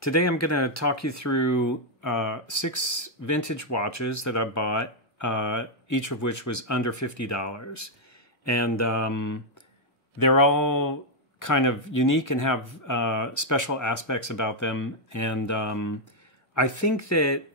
Today I'm going to talk you through 6 vintage watches that I bought, each of which was under $50. And they're all kind of unique and have special aspects about them. And I think that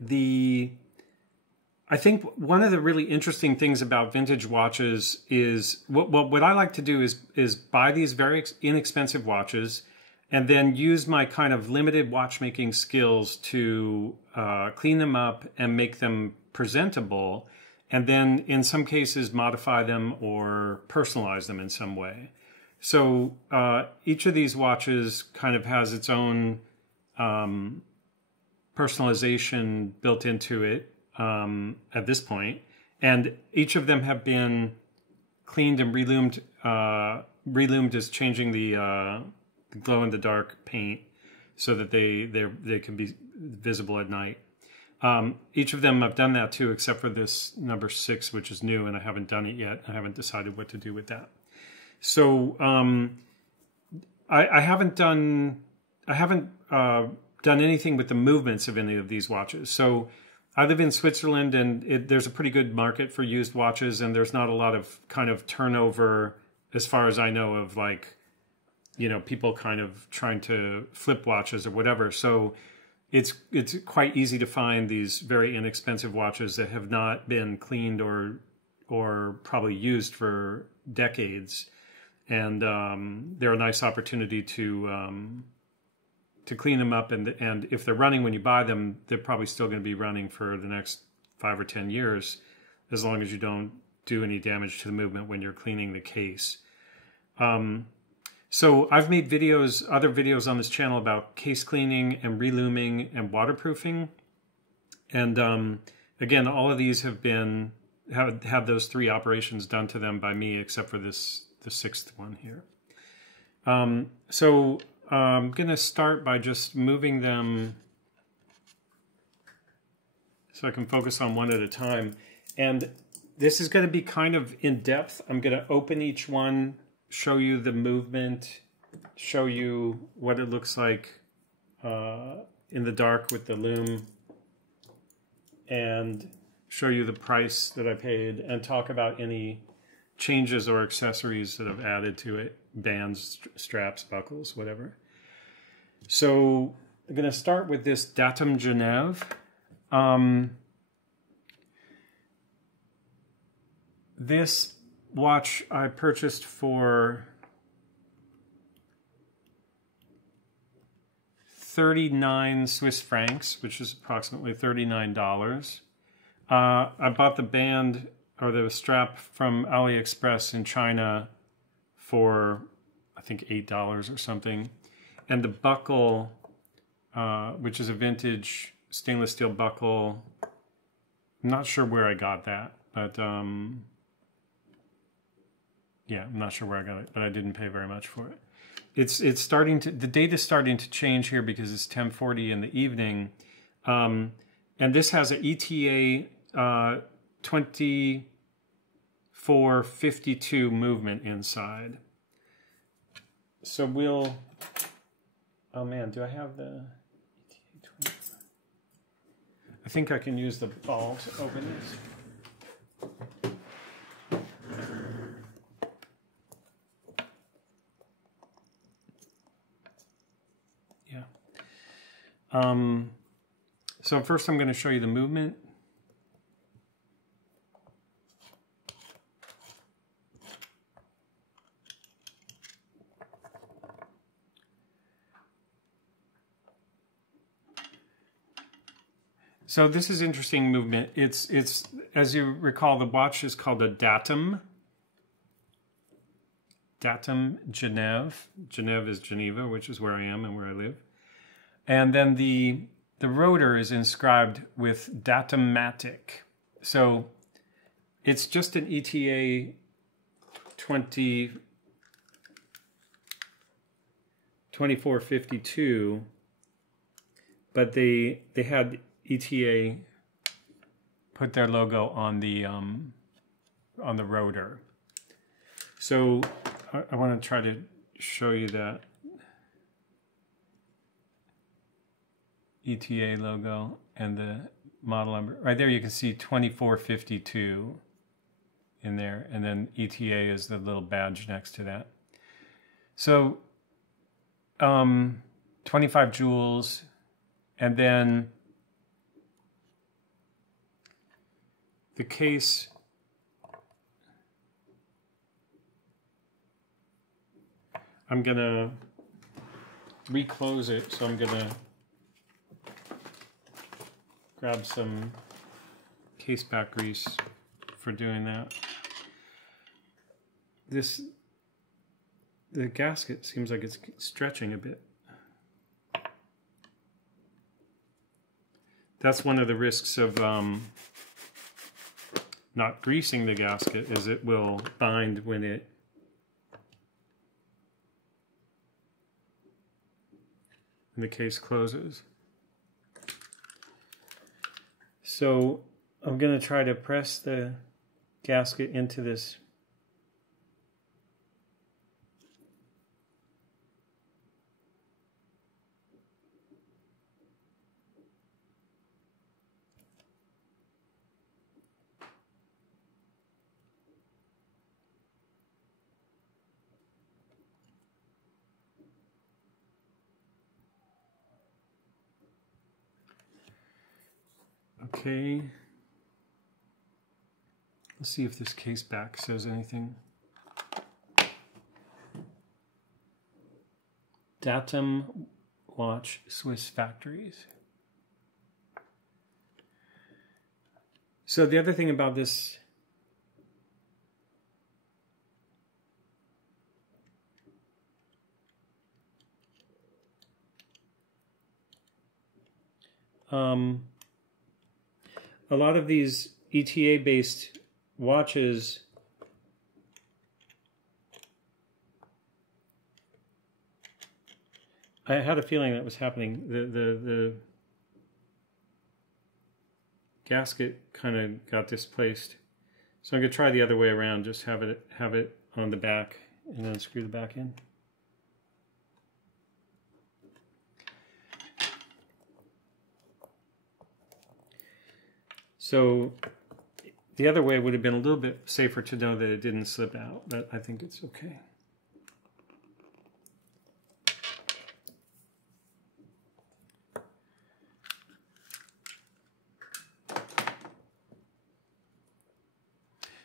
one of the really interesting things about vintage watches is what I like to do is buy these very inexpensive watches and then use my kind of limited watchmaking skills to clean them up and make them presentable, and then in some cases modify them or personalize them in some way. So each of these watches kind of has its own personalization built into it at this point, and each of them have been cleaned and re-lumed. Re-lumed is changing the glow-in-the-dark paint so that they can be visible at night. Each of them I've done that too, except for this number 6, which is new, and I haven't done it yet. I haven't decided what to do with that. So I haven't done anything with the movements of any of these watches. So I live in Switzerland, and there's a pretty good market for used watches, and there's not a lot of kind of turnover, as far as I know, of like, you know, people kind of trying to flip watches or whatever. So it's quite easy to find these very inexpensive watches that have not been cleaned or probably used for decades, and they're a nice opportunity to clean them up, and if they're running when you buy them, they're probably still going to be running for the next 5 or 10 years, as long as you don't do any damage to the movement when you're cleaning the case. So I've made other videos on this channel about case cleaning and re-luming and waterproofing, and again, all of these have had those 3 operations done to them by me, except for the 6th one here. So I'm going to start by just moving them so I can focus on one at a time. And this is going to be kind of in depth. I'm going to open each one, show you the movement, show you what it looks like in the dark with the lume, and show you the price that I paid, and talk about any changes or accessories that I've added to it, bands, straps, buckles, whatever. So I'm going to start with this Datum Geneve. This watch I purchased for 39 Swiss francs, which is approximately $39. I bought the band or the strap from AliExpress in China for, I think, $8 or something. And the buckle, which is a vintage stainless steel buckle, I'm not sure where I got that, but yeah, I'm not sure where I got it, but I didn't pay very much for it. It's starting to, the date is starting to change here because it's 10:40 in the evening, and this has an ETA 2452 movement inside. So we'll. Oh man, do I have the ETA 24? I think I can use the ball to open this. So first I'm going to show you the movement. So this is interesting movement. It's as you recall, the watch is called a Datum Geneve. Geneve is Geneva, which is where I am and where I live. And then the rotor is inscribed with Datumatic. So it's just an ETA 2452, but they had ETA put their logo on the rotor. So I want to try to show you that. ETA logo and the model number. Right there you can see 2452 in there, and then ETA is the little badge next to that. So 25 joules, and then the case, I'm gonna reclose it, so I'm gonna grab some CASEBACK grease for doing that. The gasket seems like it's stretching a bit. That's one of the risks of not greasing the gasket, is it will bind when the case closes. So I'm going to try to press the gasket into this . Okay, let's see if this CASEBACK says anything. Datum Watch Swiss Factories. So the other thing about this, a lot of these ETA-based watches I had a feeling that was happening. The gasket kind of got displaced. So I'm going to try the other way around, just have it on the back and then screw the back in. So the other way would have been a little bit safer to know that it didn't slip out, but I think it's okay.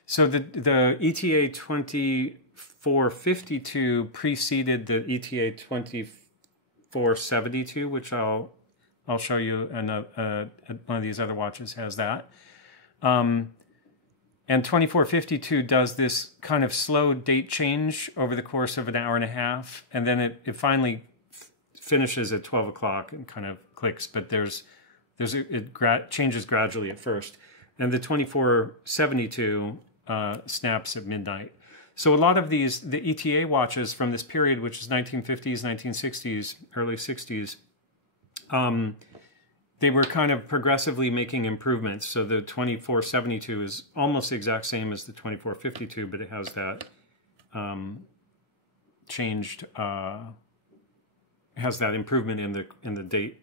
So the ETA 2452 preceded the ETA 2472, which I'll show you. One of these other watches has that. And 2452 does this kind of slow date change over the course of an hour and a half, and then it finally finishes at 12 o'clock and kind of clicks. But it changes gradually at first, and the 2472 snaps at midnight. So a lot of the ETA watches from this period, which is 1950s, 1960s, early 60s, they were kind of progressively making improvements. So the 2472 is almost the exact same as the 2452, but it has that has that improvement in the date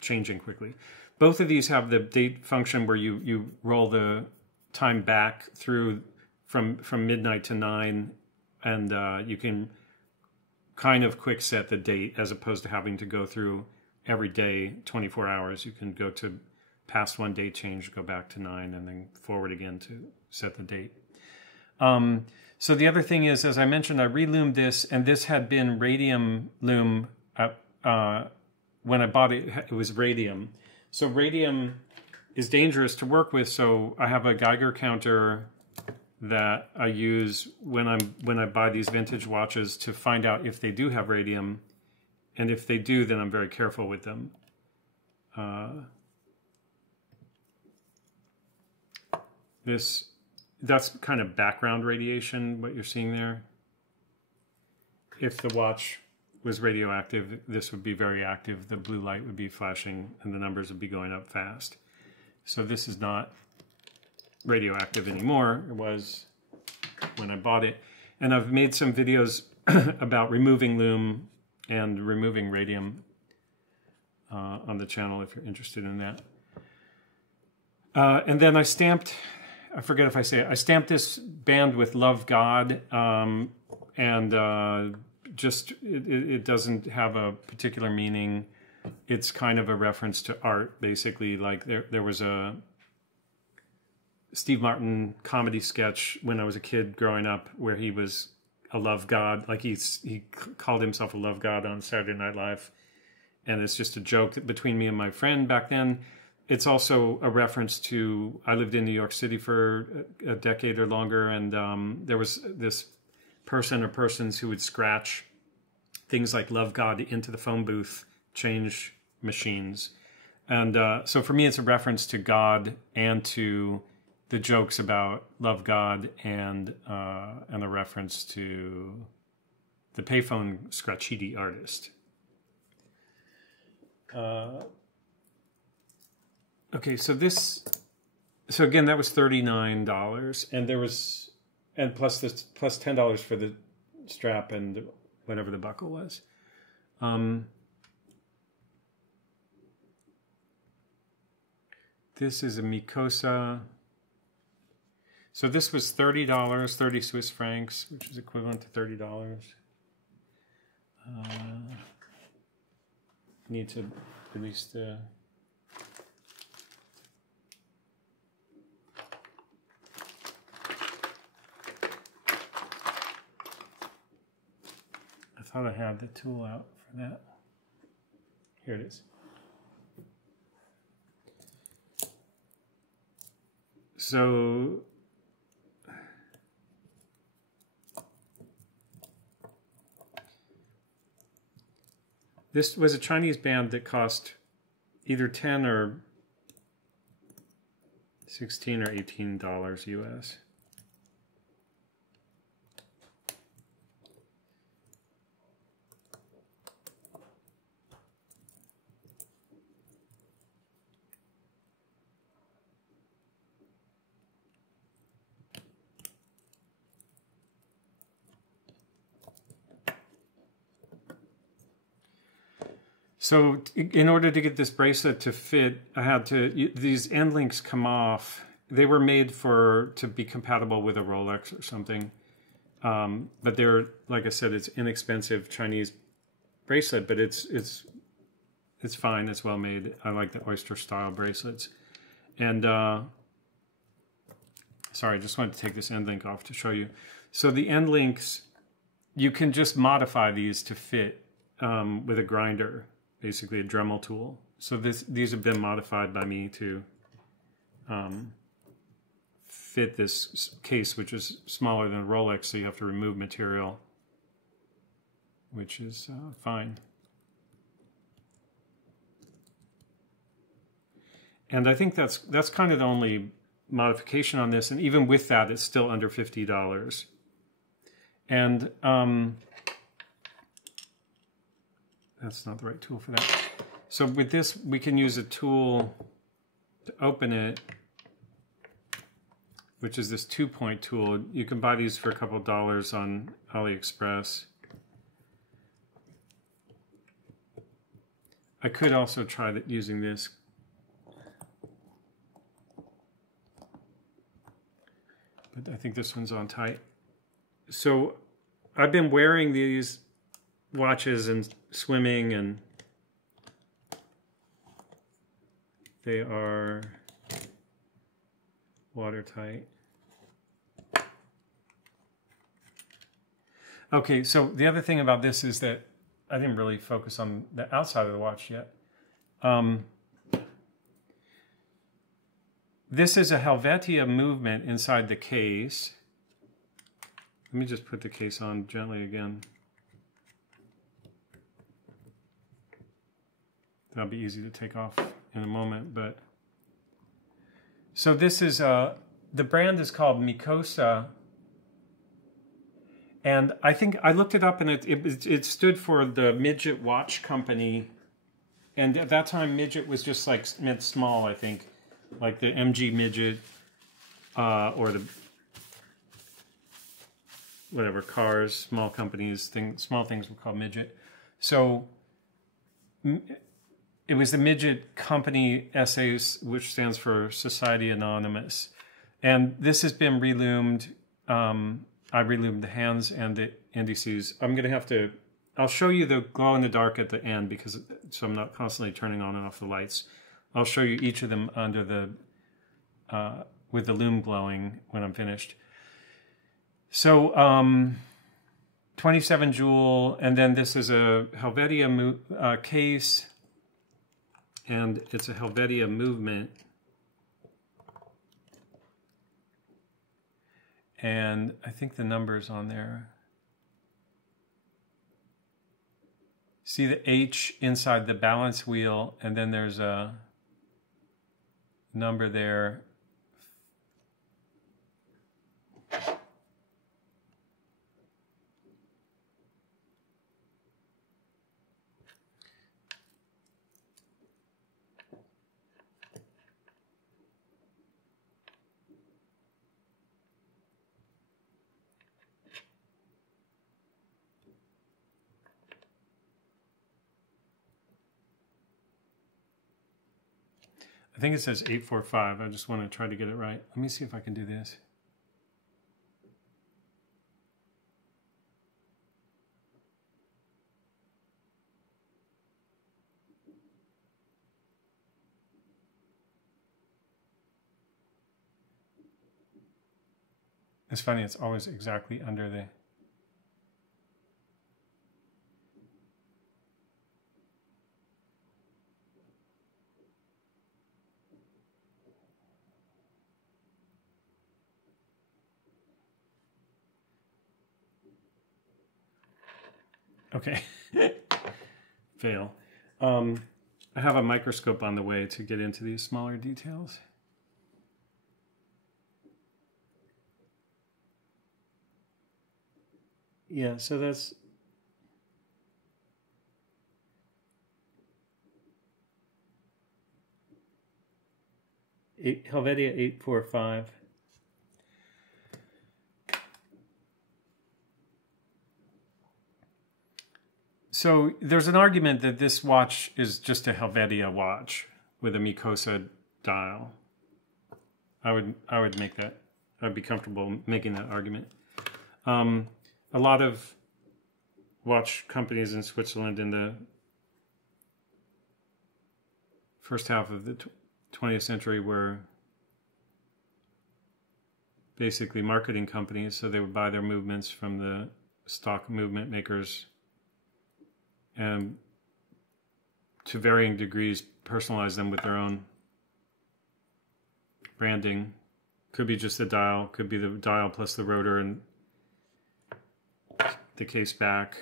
changing quickly. Both of these have the date function where you roll the time back through from midnight to 9, and you can kind of quick set the date as opposed to having to go through every day 24 hours. You can go to past one date change, go back to 9, and then forward again to set the date. So the other thing is, as I mentioned, I re-lumed this, and this had been radium lume. When I bought it, it was radium. So radium is dangerous to work with, so I have a Geiger counter that I use when I buy these vintage watches to find out if they do have radium, and if they do, then I'm very careful with them. That's kind of background radiation, what you're seeing there. If the watch was radioactive, this would be very active. The blue light would be flashing and the numbers would be going up fast. So this is not radioactive anymore. It was when I bought it. And I've made some videos about removing lume and removing radium. on the channel if you're interested in that. And then I stamped, I forget if I say it, I stamped this band with Love God, and just, it doesn't have a particular meaning. It's kind of a reference to art, basically. Like there was a Steve Martin comedy sketch when I was a kid growing up where he was a love god. Like he called himself a love god on Saturday Night Live. And it's just a joke between me and my friend back then. It's also a reference to, I lived in New York City for a decade or longer, and there was this person or persons who would scratch things like Love God into the phone booth change machines. And so for me, it's a reference to God and to the jokes about Love God, and a reference to the payphone scratchiti artist. Okay, so again, that was $39, and there was, and plus $10 for the strap and whatever the buckle was. This is a Micosa. So this was $30, 30 Swiss francs, which is equivalent to $30. Need to release the... I thought I had the tool out for that. Here it is. So this was a Chinese band that cost either 10 or 16 or $18 US. So in order to get this bracelet to fit, I had to, these end links come off. They were made to be compatible with a Rolex or something. But they're, like I said, it's inexpensive Chinese bracelet, but it's fine, it's well made. I like the oyster style bracelets. And sorry, I just wanted to take this end link off to show you. So the end links, you can just modify these to fit with a grinder. Basically a Dremel tool. So these have been modified by me to fit this case, which is smaller than a Rolex, so you have to remove material, which is fine. And I think that's kind of the only modification on this, and even with that, it's still under $50. And that's not the right tool for that. So with this, we can use a tool to open it, which is this 2-point tool. You can buy these for a couple dollars on AliExpress. I could also try using this. But I think this one's on tight. So I've been wearing these watches and swimming, and they are watertight. Okay, so the other thing about this is that I didn't really focus on the outside of the watch yet. This is a Helvetia movement inside the case. Let me just put the case on gently again. That'll be easy to take off in a moment, but so this is the brand is called Micosa, and I think I looked it up, and it stood for the Midget Watch Company, and at that time Midget was just like meant small, I think, like the MG Midget or the whatever cars, small companies, small things were called Midget. So it was the Midget Company Essays, which stands for Society Anonymous. And this has been re-lumed. I re-lumed the hands and the indices. I'm going to have to, I'll show you the glow in the dark at the end, because so I'm not constantly turning on and off the lights. I'll show you each of them under the, with the lume glowing when I'm finished. So 27 jewel, and then this is a Helvetia case, and it's a Helvetia movement. And I think the number's on there. See the H inside the balance wheel, and then there's a number there. I think it says 845. I just want to try to get it right. Let me see if I can do this. It's funny, it's always exactly under the... Okay, fail. I have a microscope on the way to get into these smaller details. Yeah, so that's... Helvetia 845. So there's an argument that this watch is just a Helvetia watch with a Micosa dial. I would make that. I'd be comfortable making that argument. A lot of watch companies in Switzerland in the first half of the 20th century were basically marketing companies, so they would buy their movements from the stock movement makers and to varying degrees personalize them with their own branding. Could be just the dial, could be the dial plus the rotor and the case back.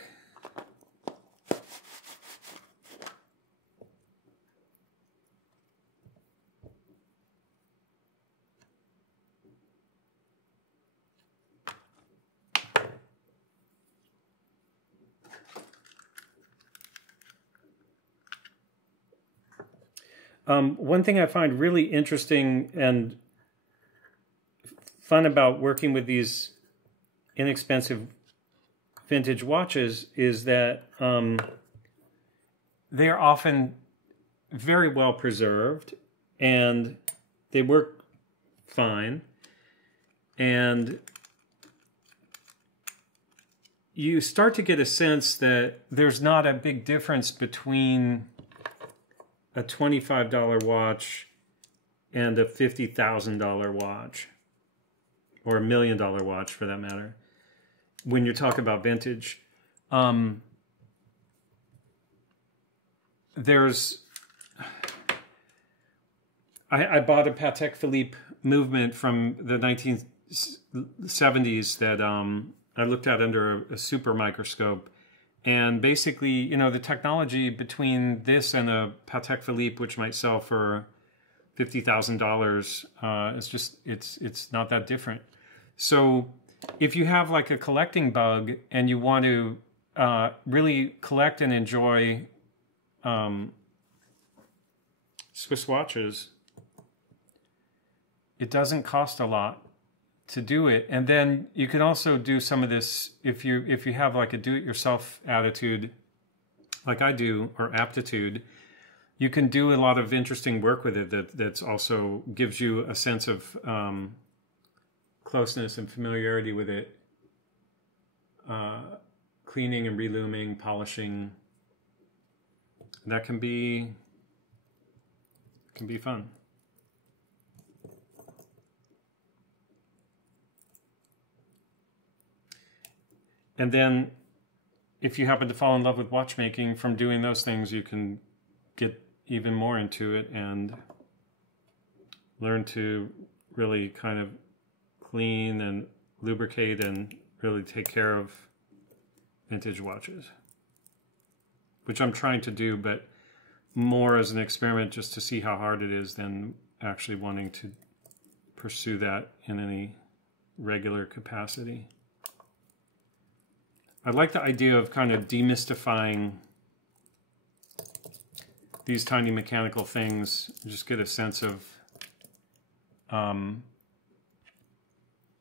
One thing I find really interesting and fun about working with these inexpensive vintage watches is that they are often very well preserved and they work fine, and you start to get a sense that there's not a big difference between a $25 watch and a $50,000 watch, or $1 million watch for that matter. When you're talking about vintage, I bought a Patek Philippe movement from the 1970s that I looked at under a super microscope. And basically, you know, the technology between this and a Patek Philippe, which might sell for $50,000, it's not that different. So if you have like a collecting bug and you want to really collect and enjoy Swiss watches, it doesn't cost a lot to do it. And then you can also do some of this if you have like a do-it-yourself attitude, like I do, or aptitude. you can do a lot of interesting work with it that's also gives you a sense of closeness and familiarity with it. Cleaning and reluming, polishing. That can be fun. And then if you happen to fall in love with watchmaking, from doing those things, you can get even more into it and learn to really kind of clean and lubricate and really take care of vintage watches, which I'm trying to do, but more as an experiment just to see how hard it is than actually wanting to pursue that in any regular capacity. I like the idea of kind of demystifying these tiny mechanical things, just get a sense of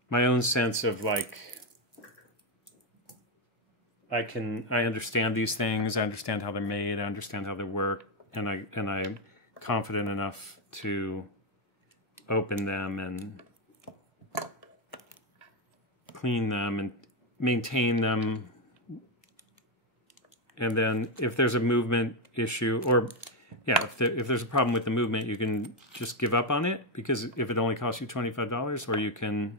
my own sense of like, I understand these things, I understand how they're made, I understand how they work, and I'm confident enough to open them and clean them and maintain them. And then if there's a movement issue, or yeah, if there's a problem with the movement, you can just give up on it, because if it only costs you $25, or you can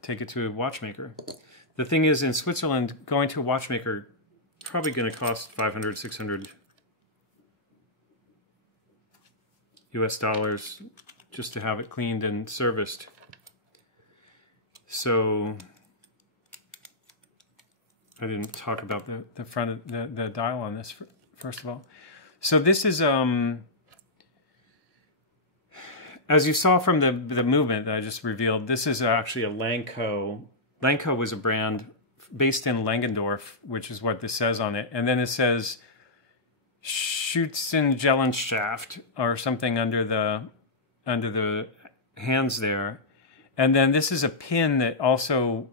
take it to a watchmaker. The thing is, in Switzerland, going to a watchmaker probably going to cost $500, $600 US just to have it cleaned and serviced. So I didn't talk about the front of the dial on this first of all. So this is as you saw from the movement that I just revealed, this is actually a Lanco. Lanco was a brand based in Langendorf, which is what this says on it. And then it says Schützengelenschaft or something under the hands there. And then this is a pin that also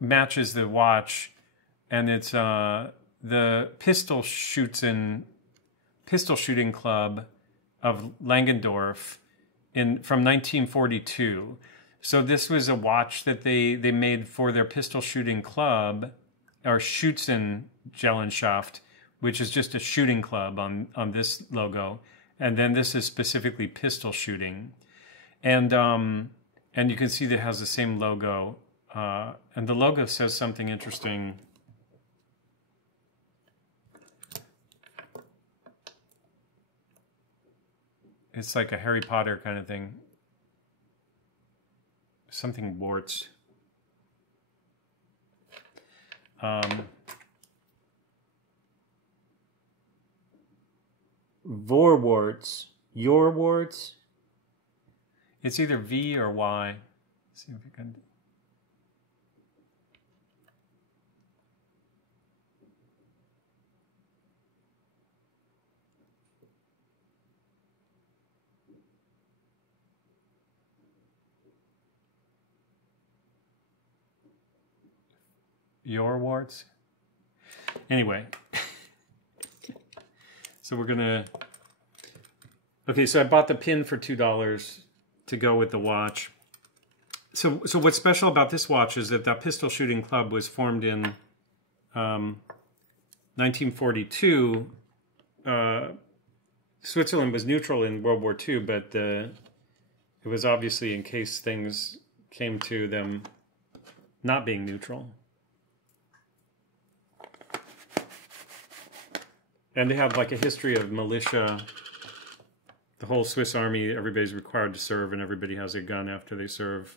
matches the watch, and it's the Pistol Shooting Club of Langendorf from 1942. So this was a watch that they made for their pistol shooting club, or Schützengelenschaft, which is just a shooting club on this logo. And then this is specifically pistol shooting. And you can see that it has the same logo. And the logo says something interesting. It's like a Harry Potter kind of thing. Something warts. Vorwarts. Your warts. It's either V or Y. Let's see if we can. Your warts. Anyway, so we're gonna. Okay, so I bought the pin for $2 to go with the watch. So what's special about this watch is that Pistol Shooting Club was formed in 1942. Switzerland was neutral in World War II, but it was obviously in case things came to them not being neutral. And they have like a history of militia. The whole Swiss army, everybody's required to serve, and everybody has a gun after they serve,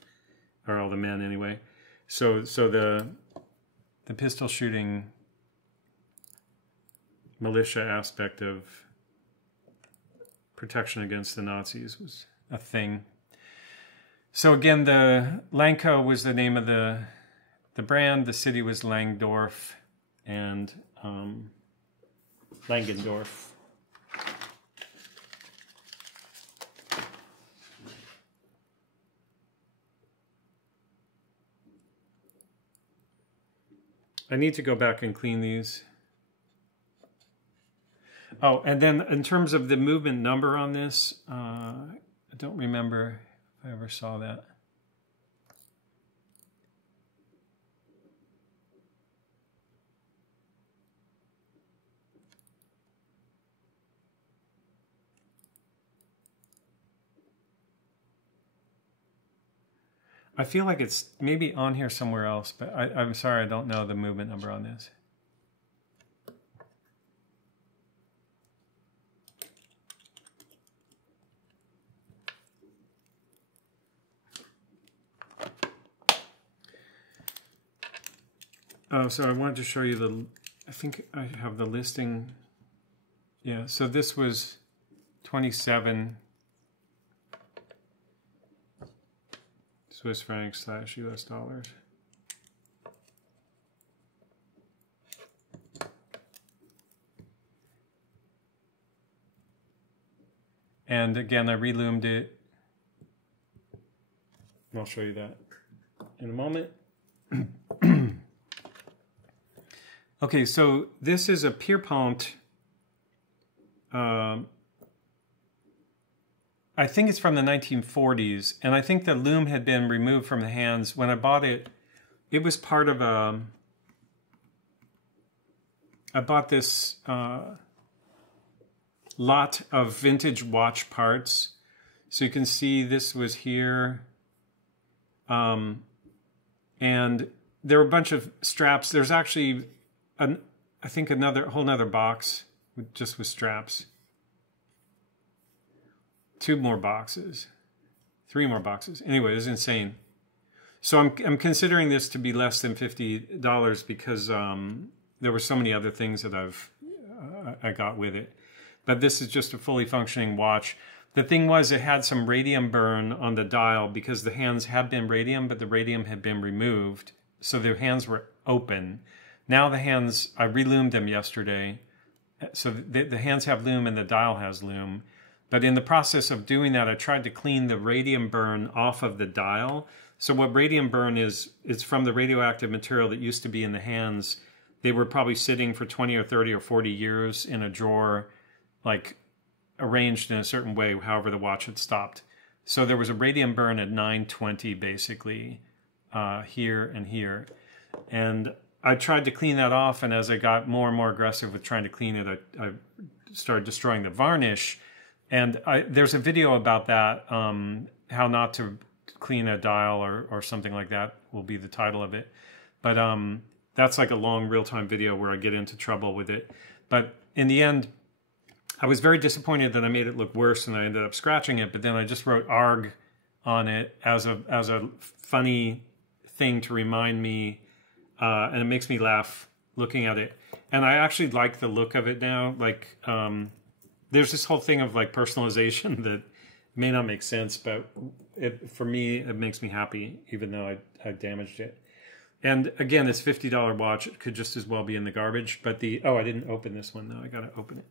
or all the men anyway. So the pistol shooting militia aspect of protection against the Nazis was a thing. So again, the Lanco was the name of the brand. The city was Langdorf, and Langendorf. I need to go back and clean these. Oh, and then in terms of the movement number on this, I don't remember if I ever saw that. I feel like it's maybe on here somewhere else, but I'm sorry, I don't know the movement number on this. Oh, so I wanted to show you the, I think I have the listing. Yeah, so this was 27 Swiss francs / US dollars. And again, I re-lumed it. I'll show you that in a moment. Okay, so this is a Pierpont. I think it's from the 1940s, and I think the lume had been removed from the hands. When I bought it, it was part of a... I bought this lot of vintage watch parts. So you can see this was here. And there were a bunch of straps. There's actually... I think whole nother box just with straps. 2 more boxes, 3 more boxes. Anyway, it's insane. So I'm considering this to be less than $50 because there were so many other things that I got with it. But this is just a fully functioning watch. The thing was, it had some radium burn on the dial because the hands had been radium, but the radium had been removed, so their hands were open. Now the hands, I re-lumed them yesterday, so the hands have lume and the dial has lume. But in the process of doing that, I tried to clean the radium burn off of the dial. So what radium burn is, it's from the radioactive material that used to be in the hands. They were probably sitting for 20 or 30 or 40 years in a drawer, like arranged in a certain way, however the watch had stopped. So there was a radium burn at 920, basically, here and here. And I tried to clean that off, and as I got more and more aggressive with trying to clean it, I started destroying the varnish. And there's a video about that, how not to clean a dial or something like that will be the title of it. But that's like a long real-time video where I get into trouble with it. But in the end, I was very disappointed that I made it look worse and I ended up scratching it. But then I just wrote ARG on it as a funny thing to remind me. And it makes me laugh looking at it. And I actually like the look of it now. Like, there's this whole thing of like personalization that may not make sense, but for me, it makes me happy, even though I damaged it. And again, this $50 watch, it could just as well be in the garbage. But I didn't open this one though. I got to open it.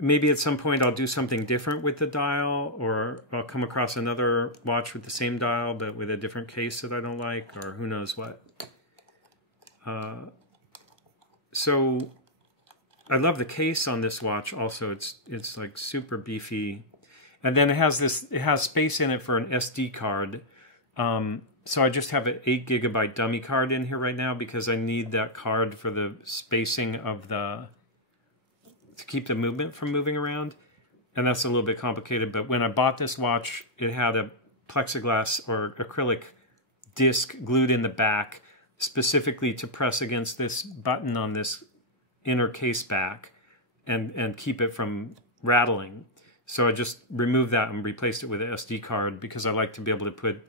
Maybe at some point I'll do something different with the dial, or I'll come across another watch with the same dial but with a different case that I don't like, or who knows what. So I love the case on this watch also. It's like super beefy. And then it has space in it for an SD card. So I just have an 8 GB dummy card in here right now because I need that card for the spacing of to keep the movement from moving around. And that's a little bit complicated, but when I bought this watch, it had a plexiglass or acrylic disc glued in the back specifically to press against this button on this inner case back and keep it from rattling. So I just removed that and replaced it with an SD card because I like to be able to put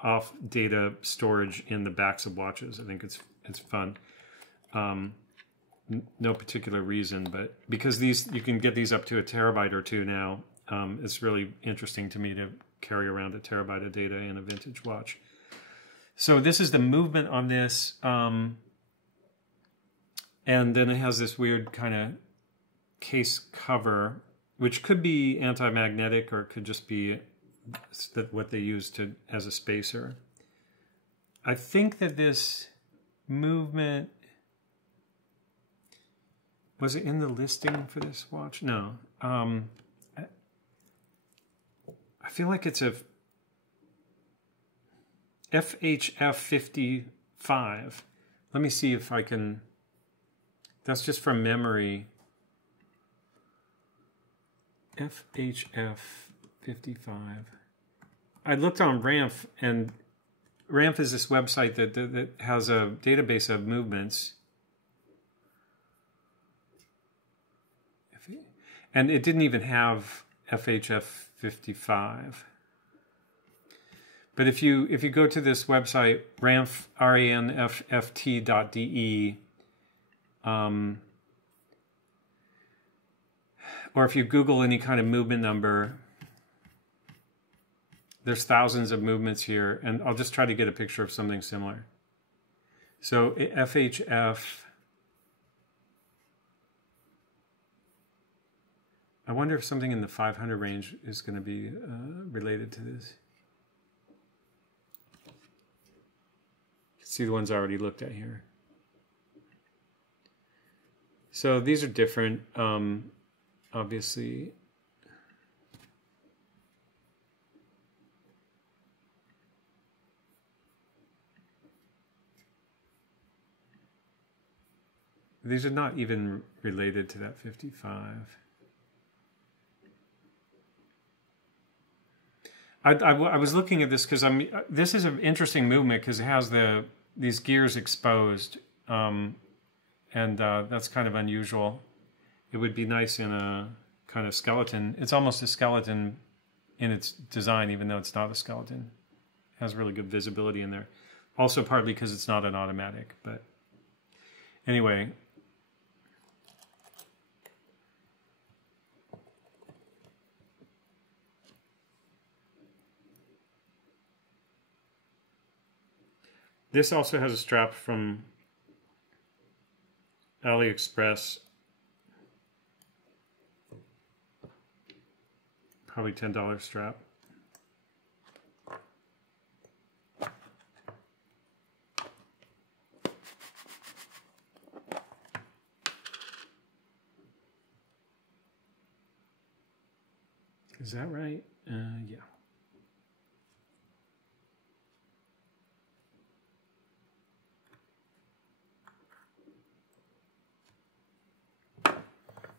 off data storage in the backs of watches. I think it's fun. No particular reason, but because you can get these up to 1 terabyte or 2 now, it's really interesting to me to carry around 1 terabyte of data in a vintage watch. So this is the movement on this, and then it has this weird kind of case cover, which could be anti-magnetic or it could just be what they use as a spacer. I think that this movement Was it in the listing for this watch? No. I feel like it's a FHF 55. Let me see if I can... That's just from memory. FHF 55. I looked on RAMF, and RAMF is this website that has a database of movements. And it didn't even have FHF 55. But if you go to this website, RANF, ranft.de, or if you Google any kind of movement number, there's thousands of movements here, and I'll just try to get a picture of something similar. So FHF, I wonder if something in the 500 range is going to be related to this. See the ones I already looked at here. So these are different, obviously. These are not even related to that 55. I was looking at this because this is an interesting movement because it has these gears exposed, and that's kind of unusual. It would be nice in a kind of skeleton. It's almost a skeleton in its design, even though it's not a skeleton. It has really good visibility in there. Also partly because it's not an automatic, but anyway. This also has a strap from AliExpress. Probably $10 strap. Is that right? Yeah.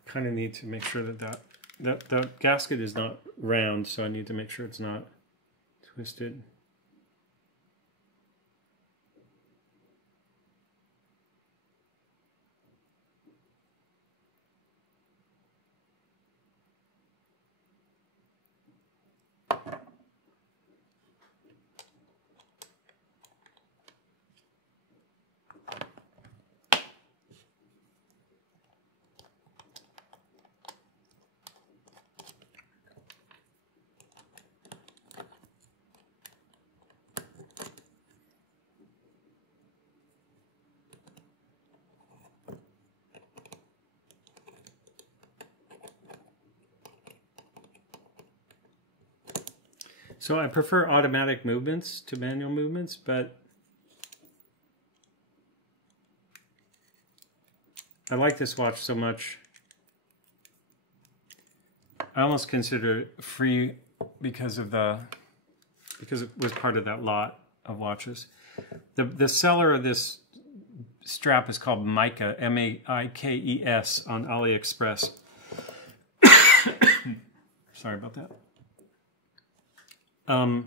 Kind of need to make sure that gasket is not round, so I need to make sure it's not twisted. So I prefer automatic movements to manual movements, but I like this watch so much. I almost consider it free because it was part of that lot of watches. The seller of this strap is called Mica, M-A-I-K-E-S, on AliExpress. Sorry about that. I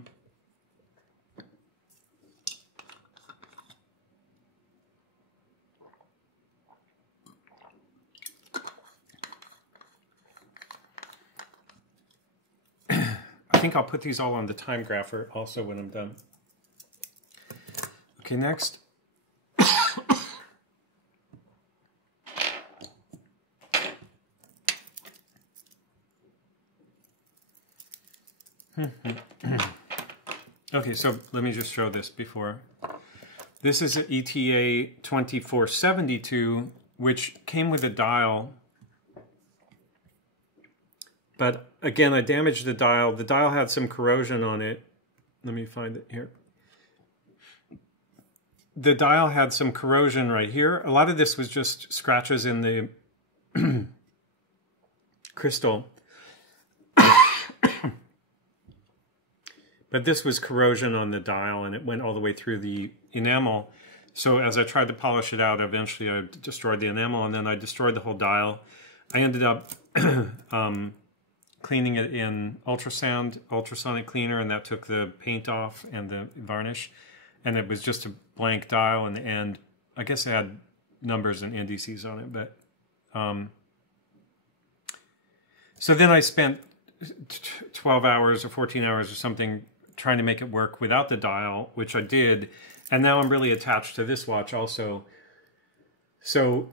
think I'll put these all on the Timegrapher also when I'm done. Okay, next. Okay, so let me just show this before. This is an ETA 2472, which came with a dial. But again, I damaged the dial. The dial had some corrosion on it. Let me find it here. The dial had some corrosion right here. A lot of this was just scratches in the crystal. But this was corrosion on the dial, and it went all the way through the enamel. So as I tried to polish it out, eventually I destroyed the enamel, and then I destroyed the whole dial. I ended up cleaning it in ultrasonic cleaner, and that took the paint off and the varnish. And it was just a blank dial in the end. I guess it had numbers and indices on it, but... So then I spent 12 hours or 14 hours or something trying to make it work without the dial, which I did. And now I'm really attached to this watch also. So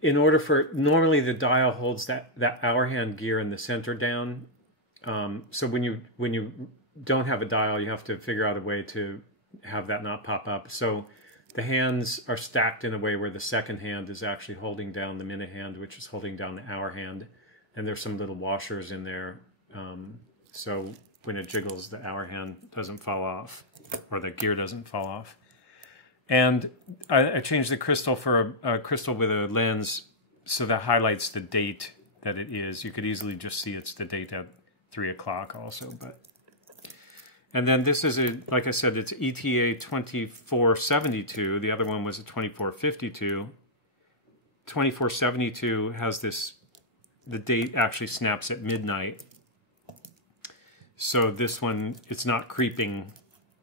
in order for, normally the dial holds that hour hand gear in the center down. So when you don't have a dial, you have to figure out a way to have that not pop up. So the hands are stacked in a way where the second hand is actually holding down the minute hand, which is holding down the hour hand. And there's some little washers in there. So when it jiggles, the hour hand doesn't fall off, or the gear doesn't fall off. And I changed the crystal for a crystal with a lens, so that highlights the date that it is. You could easily just see it's the date at 3 o'clock also. And then this is, like I said, it's ETA 2472. The other one was a 2452. 2472 has this, the date actually snaps at midnight. So this one, it's not creeping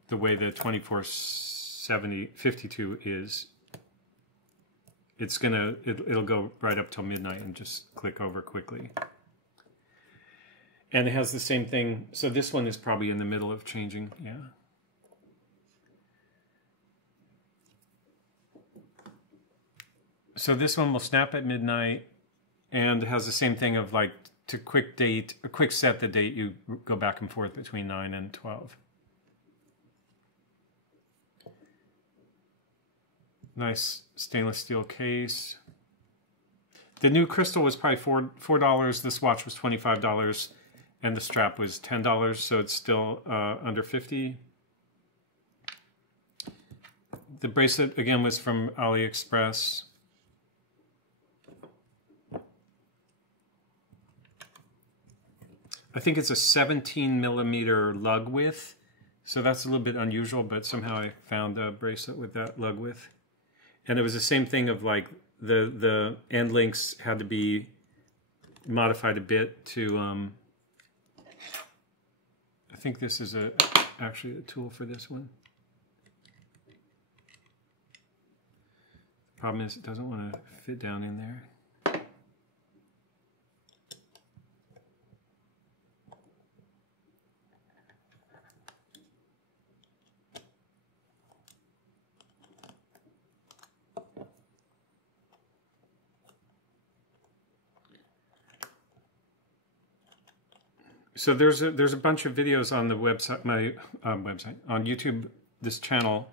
the way the 2452 is. It's gonna, it'll go right up till midnight and just click over quickly. And it has the same thing. So this one is probably in the middle of changing, yeah. So this one will snap at midnight and has the same thing of like, to quick set the date, you go back and forth between 9 and 12. Nice stainless steel case. The new crystal was probably $4. This watch was $25, and the strap was $10, so it's still under $50. The bracelet again was from AliExpress. I think it's a 17mm lug width, so that's a little bit unusual, but somehow I found a bracelet with that lug width. And it was the same thing of like the end links had to be modified a bit to, I think this is actually a tool for this one. The problem is it doesn't want to fit down in there. So there's a bunch of videos on the website, my website, on YouTube, this channel,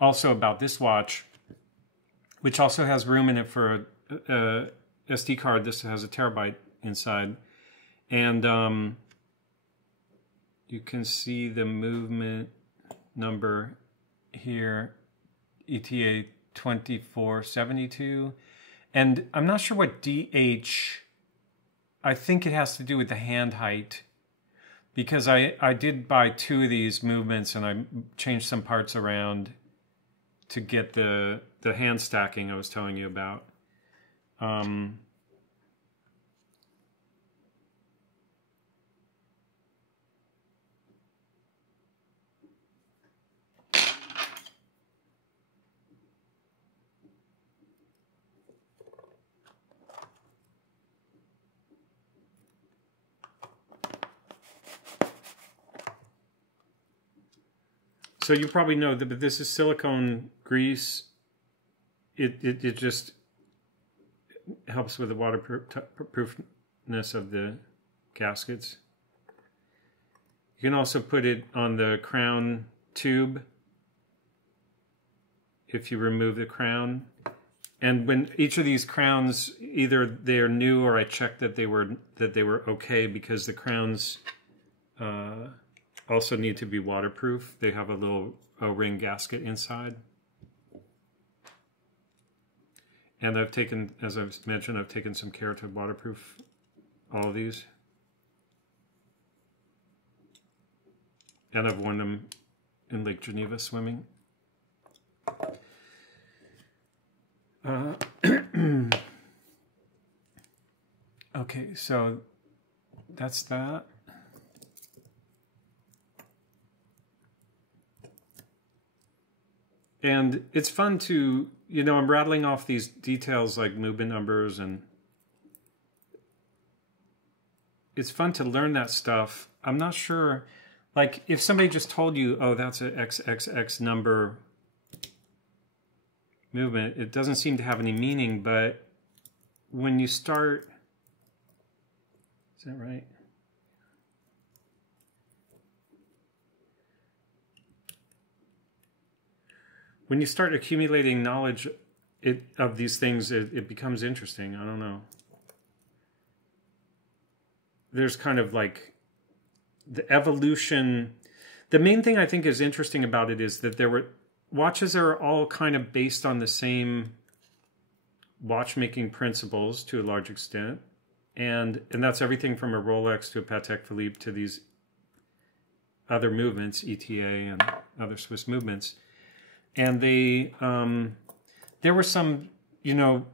also about this watch, which also has room in it for a SD card. This has a terabyte inside. And you can see the movement number here, ETA 2472. And I'm not sure what DH, I think it has to do with the hand height. Because I did buy 2 of these movements and I changed some parts around to get the hand stacking I was telling you about. So you probably know that, but this is silicone grease. It just helps with the waterproofness of the gaskets. You can also put it on the crown tube if you remove the crown. And when each of these crowns, either they are new or I checked that they were okay, because the crowns also need to be waterproof. They have a little O-ring gasket inside. And I've taken, as I've mentioned, I've taken some care to waterproof all of these. And I've worn them in Lake Geneva swimming. Okay, so that's that. And it's fun to, you know, I'm rattling off these details like movement numbers, and it's fun to learn that stuff. I'm not sure, like if somebody just told you, oh, that's an XXX number movement, it doesn't seem to have any meaning, but when you start, is that right? When you start accumulating knowledge of these things, it becomes interesting. I don't know. There's kind of like the evolution. The main thing I think is interesting about it is that there were watches are all kind of based on the same watchmaking principles to a large extent. And that's everything from a Rolex to a Patek Philippe to these other movements, ETA and other Swiss movements. And they, there were some, you know,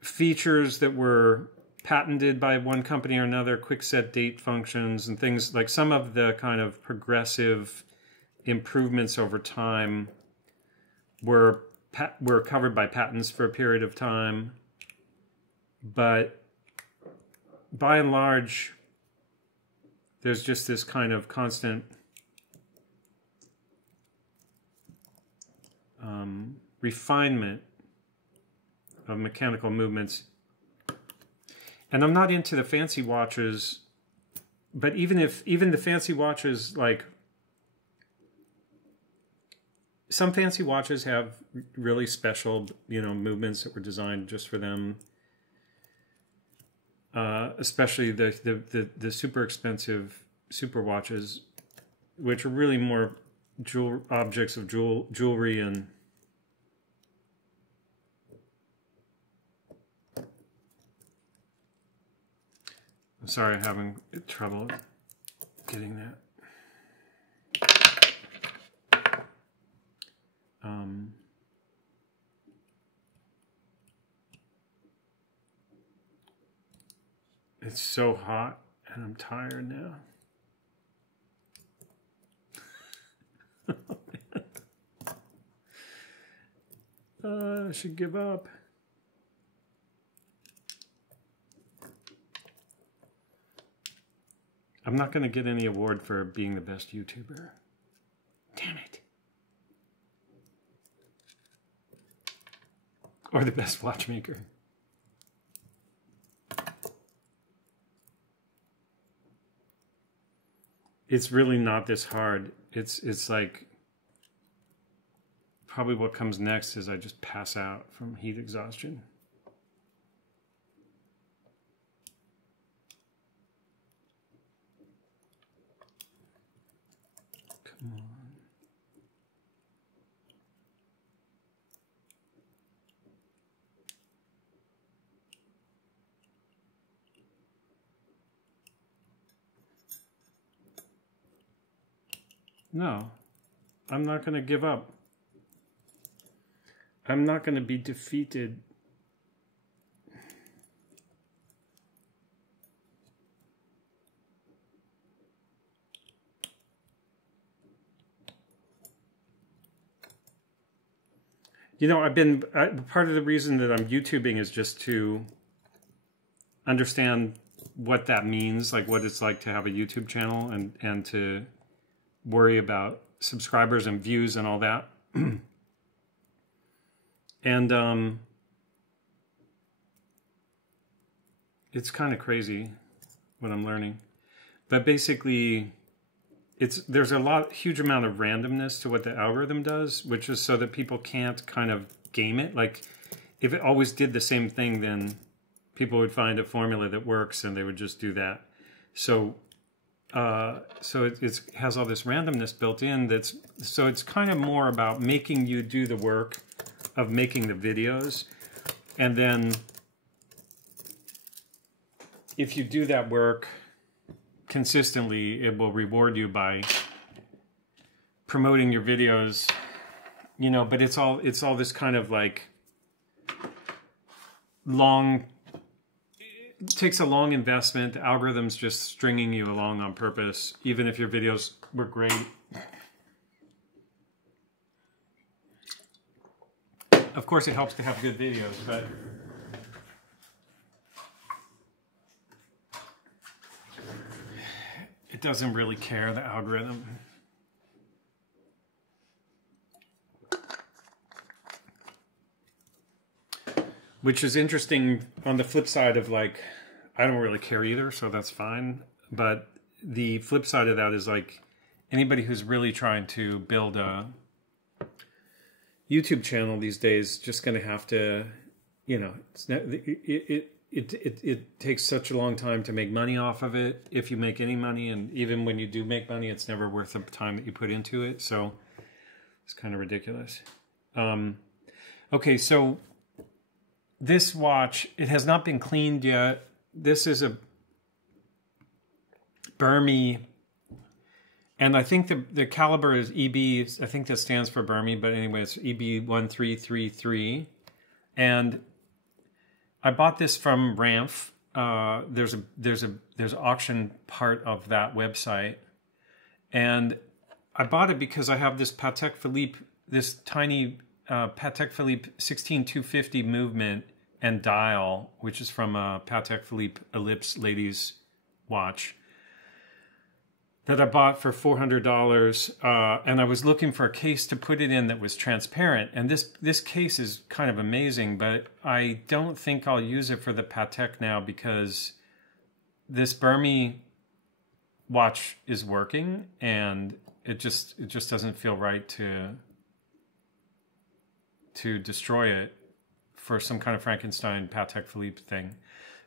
features that were patented by one company or another, quick set date functions and things like some of the kind of progressive improvements over time were covered by patents for a period of time. But by and large, there's just this kind of constant refinement of mechanical movements. And I'm not into the fancy watches, but even the fancy watches, like some fancy watches have really special, you know, movements that were designed just for them. Especially the super expensive super watches, which are really more objects of jewelry and I'm sorry, I'm having trouble getting that. It's so hot and I'm tired now. I should give up. I'm not going to get any award for being the best YouTuber. Damn it. Or the best watchmaker. It's really not this hard. It's like probably what comes next is I just pass out from heat exhaustion. Come on. No, I'm not going to give up. I'm not going to be defeated. You know, part of the reason that I'm YouTubing is just to understand what that means, like what it's like to have a YouTube channel and to worry about subscribers and views and all that. And it's kind of crazy what I'm learning. But basically, there's a huge amount of randomness to what the algorithm does, which is so that people can't kind of game it. Like, if it always did the same thing, then people would find a formula that works and they would just do that. So it has all this randomness built in. So it's kind of more about making you do the work of making the videos. And then if you do that work consistently, it will reward you by promoting your videos, you know, but it's all this kind of like long, it takes a long investment. The algorithm's just stringing you along on purpose, even if your videos were great. Of course, it helps to have good videos, but it doesn't really care, the algorithm. Which is interesting on the flip side of like, I don't really care either, so that's fine. But the flip side of that is like, anybody who's really trying to build a YouTube channel these days just going to have to, you know, it takes such a long time to make money off of it, if you make any money, and even when you do make money, it's never worth the time that you put into it. So it's kind of ridiculous. Okay, so this watch, it has not been cleaned yet. This is a Bermi. And I think the caliber is EB, I think that stands for Bermi, but anyway, it's EB1333. And I bought this from Ramf. There's an auction part of that website. And I bought it because I have this Patek Philippe, this tiny Patek Philippe 16250 movement and dial, which is from a Patek Philippe Ellipse ladies watch, that I bought for $400, and I was looking for a case to put it in that was transparent. And this case is kind of amazing, but I don't think I'll use it for the Patek now because this Bermi watch is working, and it just doesn't feel right to destroy it for some kind of Frankenstein Patek Philippe thing.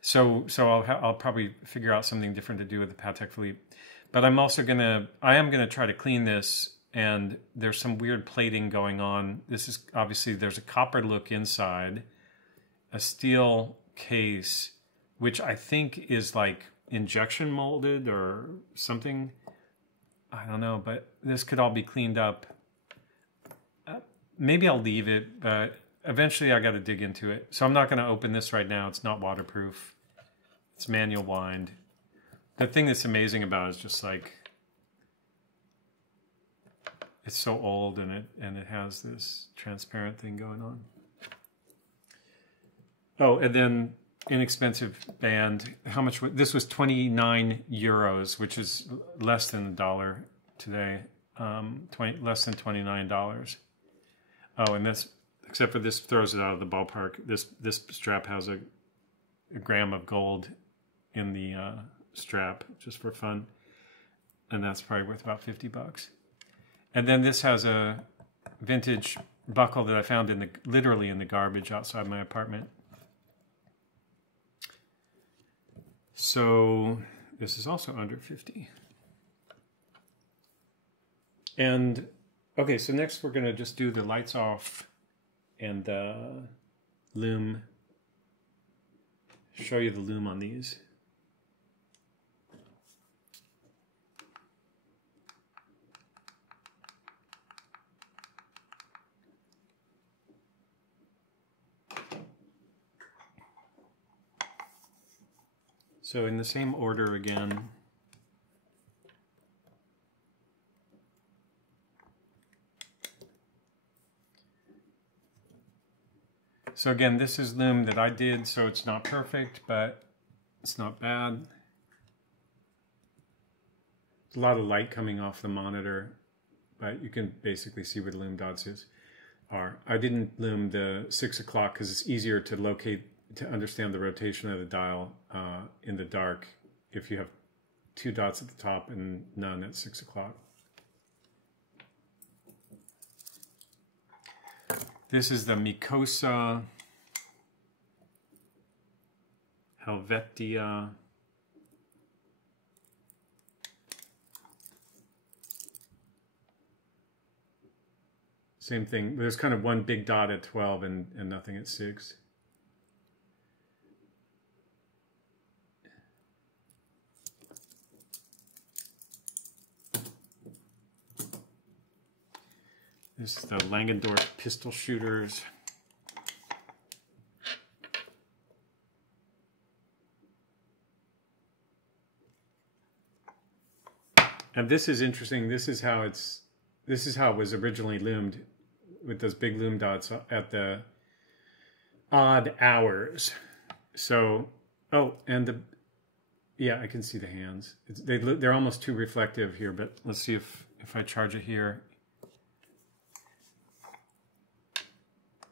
So I'll probably figure out something different to do with the Patek Philippe. But I am gonna try to clean this, and there's some weird plating going on. This is obviously, there's a copper look inside, a steel case, which I think is like injection molded or something. I don't know, but this could all be cleaned up. Maybe I'll leave it, but eventually I got to dig into it. So I'm not going to open this right now. It's not waterproof. It's manual wind. The thing that's amazing about it is just like, it's so old, and it has this transparent thing going on. Oh, and then inexpensive band. How much? This was 29 euros, which is less than $1 today. Less than $29. Oh, and that's, except for this throws it out of the ballpark. This strap has a gram of gold in the strap, just for fun, and that's probably worth about $50. And then this has a vintage buckle that I found literally in the garbage outside my apartment. So this is also under 50. And okay, so next we're gonna just do the lights off and the lume. Show you the lume on these. So in the same order again. So again, this is lume that I did, so it's not perfect, but it's not bad. There's a lot of light coming off the monitor, but you can basically see where the lume dots are. I didn't lume the 6 o'clock because it's easier to locate, to understand the rotation of the dial in the dark if you have 2 dots at the top and none at 6 o'clock. This is the Micosa Helvetia Same thing. There's kind of one big dot at 12 and nothing at 6. This is the Langendorf pistol shooters. And this is interesting. This is how it was originally loomed, with those big loom dots at the odd hours. So, oh, and yeah, I can see the hands. They're almost too reflective here, but let's see if I charge it here.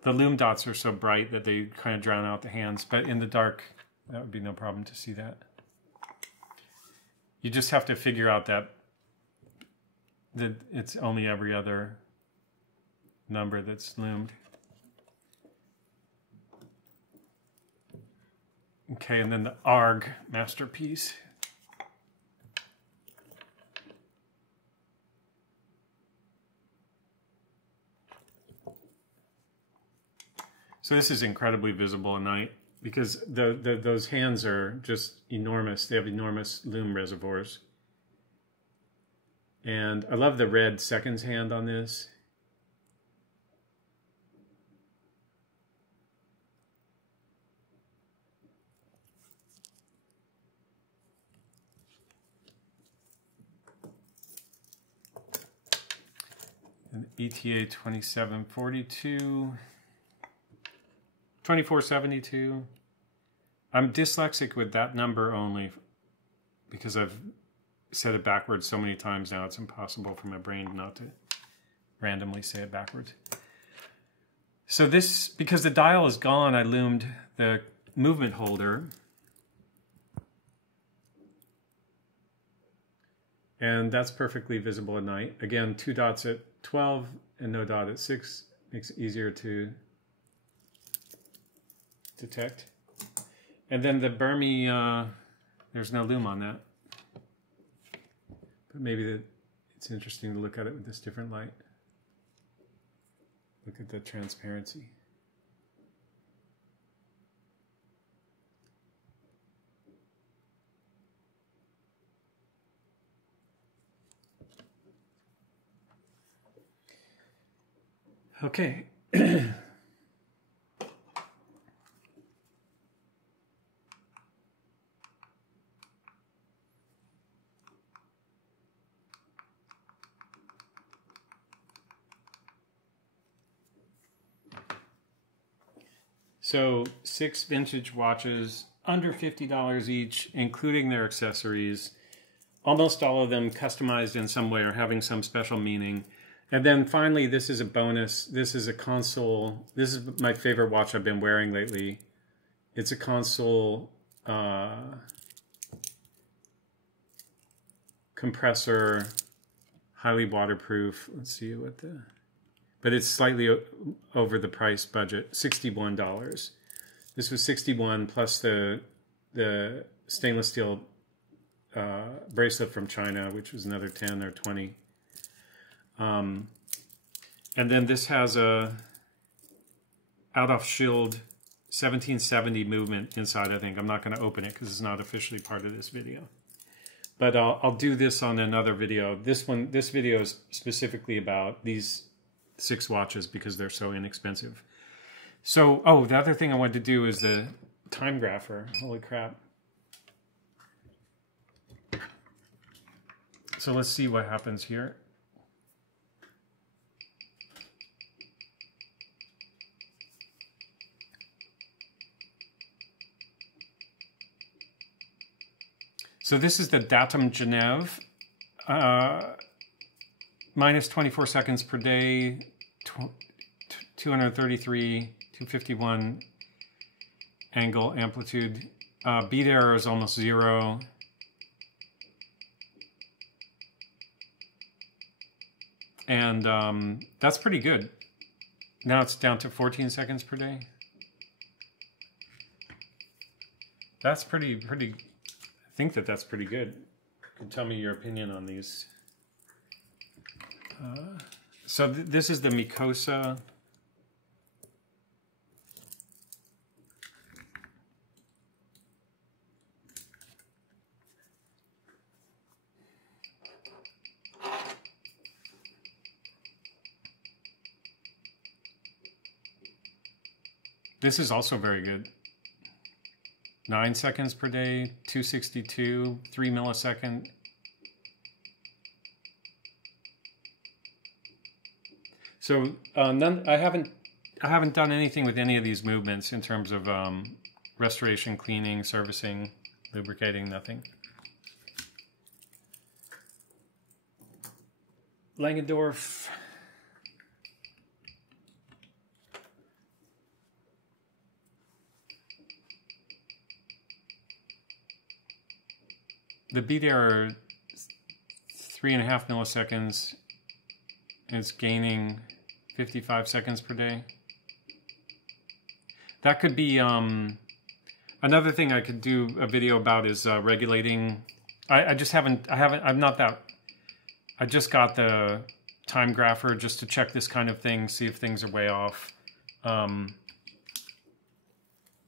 The loom dots are so bright that they kind of drown out the hands, but in the dark, that would be no problem to see that. You just have to figure out that it's only every other number that's loomed. Okay, and then the ARG masterpiece. So this is incredibly visible at night because those hands are just enormous. They have enormous loom reservoirs. And I love the red seconds hand on this. And ETA 2742, 2472. I'm dyslexic with that number only because I've said it backwards so many times now, it's impossible for my brain not to randomly say it backwards. So this, because the dial is gone, I loomed the movement holder. And that's perfectly visible at night. Again, 2 dots at 12 and no dot at 6 makes it easier to detect. And then the Bermi, there's no loom on that. But maybe it's interesting to look at it with this different light. Look at the transparency. Okay. So 6 vintage watches, under $50 each, including their accessories. Almost all of them customized in some way or having some special meaning. And then finally, this is a bonus. This is a console. This is my favorite watch I've been wearing lately. It's a console compressor, highly waterproof. Let's see what the... But it's slightly over the price budget, $61. This was $61 plus the stainless steel bracelet from China, which was another 10 or 20. And then this has a out-of-shield 1770 movement inside, I think. I'm not going to open it because it's not officially part of this video. But I'll do this on another video. This video is specifically about these 6 watches because they're so inexpensive. So, oh, the other thing I wanted to do is the Timegrapher. Holy crap. So let's see what happens here. So this is the Datum Geneve. Minus 24 seconds per day, 233, 251 angle amplitude. Beat error is almost 0. And that's pretty good. Now it's down to 14 seconds per day. That's pretty, I think that's pretty good. You can tell me your opinion on these. So this is the Micosa. This is also very good. 9 seconds per day, 262, 3 millisecond. So I haven't done anything with any of these movements in terms of restoration, cleaning, servicing, lubricating, nothing. Langendorf. The beat error, 3.5 milliseconds. It's gaining 55 seconds per day. That could be another thing I could do a video about is regulating. I just haven't. I'm not that. I just got the Timegrapher just to check this kind of thing, see if things are way off.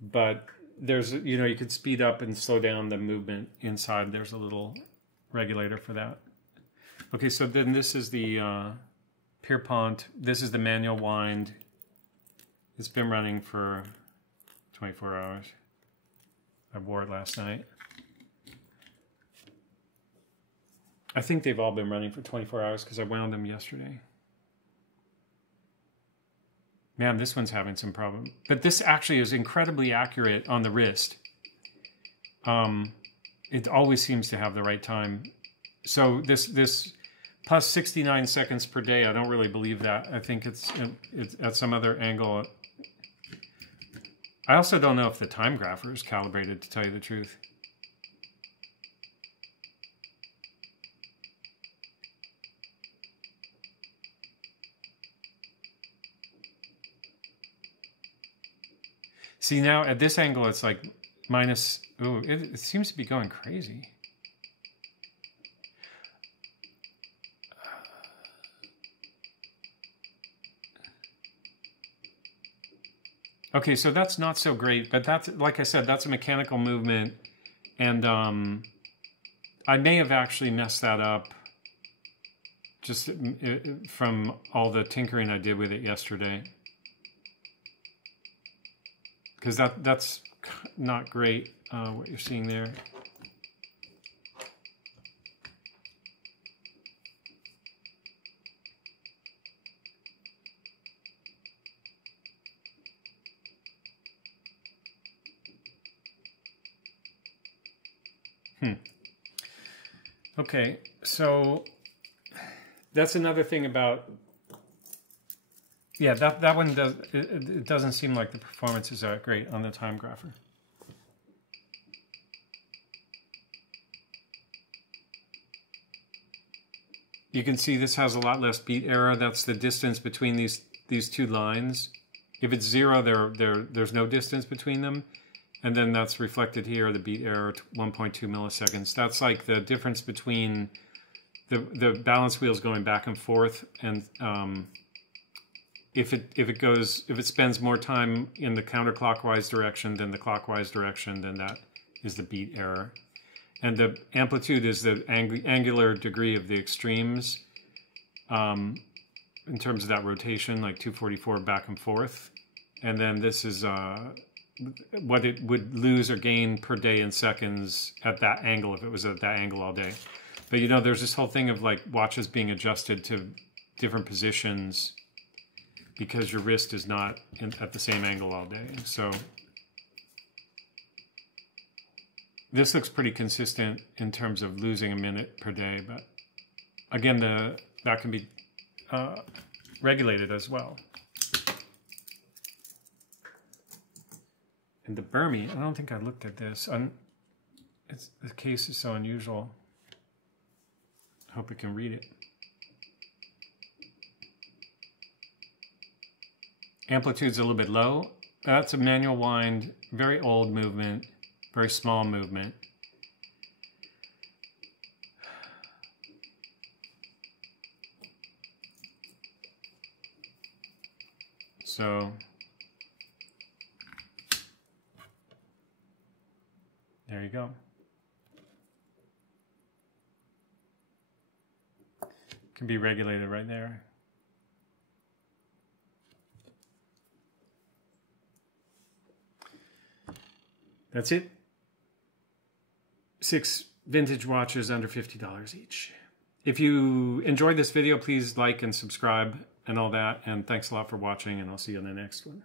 But there's, you know, you could speed up and slow down the movement inside. There's a little regulator for that. Okay, so then this is the Pierpont. This is the manual wind. It's been running for 24 hours. I wore it last night. I think they've all been running for 24 hours because I wound them yesterday. Man, this one's having some problem. But this actually is incredibly accurate on the wrist. It always seems to have the right time. So this plus 69 seconds per day, I don't really believe that. I think it's at some other angle. I also don't know if the Timegrapher is calibrated, to tell you the truth. See, now at this angle, it's like minus, ooh, it seems to be going crazy. Okay, so that's not so great, but that's, like I said, that's a mechanical movement, and I may have actually messed that up just from all the tinkering I did with it yesterday. Because that's not great, what you're seeing there. Okay, so that's another thing about, yeah, that one does, it doesn't seem like the performance is great on the Timegrapher. You can see this has a lot less beat error. That's the distance between these two lines. If it's 0, there's no distance between them. And then that's reflected here, the beat error, 1.2 milliseconds. That's like the difference between the balance wheels going back and forth, and if it spends more time in the counterclockwise direction than the clockwise direction, then that is the beat error. And the amplitude is the angular degree of the extremes in terms of that rotation, like 244 back and forth. And then this is what it would lose or gain per day in seconds at that angle if it was at that angle all day. But you know, there's this whole thing of like watches being adjusted to different positions because your wrist is not at the same angle all day. So this looks pretty consistent in terms of losing a minute per day, but again, that can be regulated as well. And the Bermi, I don't think I looked at this. The case is so unusual. I hope it can read it. Amplitude's a little bit low. That's a manual wind, very old movement, very small movement. So there you go. Can be regulated right there. That's it. 6 vintage watches under $50 each. If you enjoyed this video, please like and subscribe and all that. And thanks a lot for watching, and I'll see you on the next one.